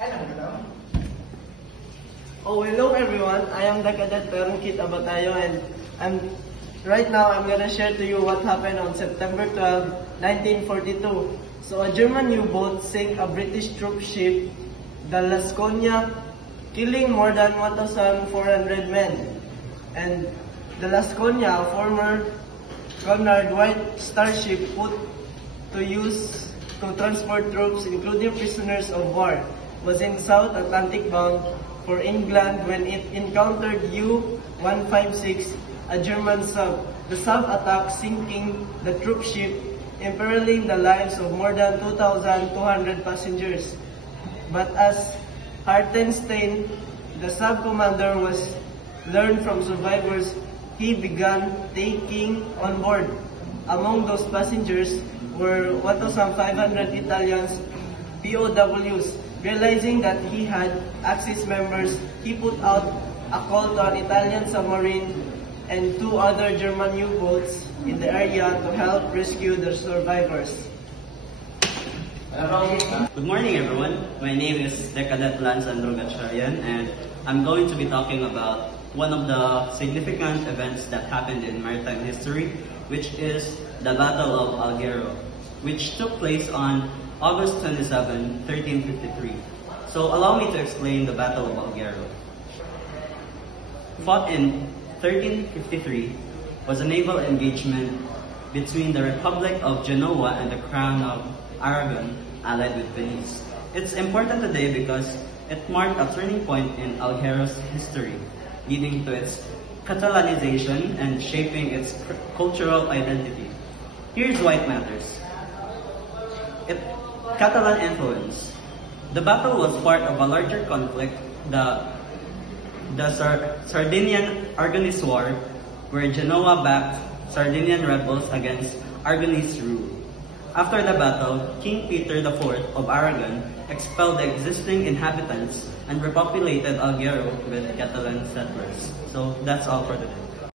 Oh, hello everyone. I am the Cadet Peronkit Abatayo, and right now I'm gonna share to you what happened on September 12, 1942. So a German U-boat sank a British troop ship, the Laskonia, killing more than 1,400 men. And the Laskonia, a former Conrad White starship put to use to transport troops, including prisoners of war, was in South Atlantic bound for England when it encountered U-156, a German sub. The sub attacked, sinking the troop ship, imperiling the lives of more than 2,200 passengers. But as Hartenstein, the sub commander, was learned from survivors, he began taking on board. Among those passengers were 1,500 Italians, POWs. Realizing that he had Axis members, he put out a call to an Italian submarine and 2 other German U-boats in the area to help rescue the survivors. Good morning, everyone. My name is Decadet Lance Andrew Gatcharian, and I'm going to be talking about one of the significant events that happened in maritime history, which is the Battle of Alghero, which took place on August 27, 1353. So allow me to explain the Battle of Alghero. Fought in 1353 was a naval engagement between the Republic of Genoa and the Crown of Aragon, allied with Venice. It's important today because it marked a turning point in Alghero's history, leading to its Catalanization and shaping its cultural identity. Here's why it matters. Catalan influence. The battle was part of a larger conflict, the Sardinian Aragonese War, where Genoa backed Sardinian rebels against Aragonese rule. After the battle, King Peter IV of Aragon expelled the existing inhabitants and repopulated Alghero with Catalan settlers. So that's all for today.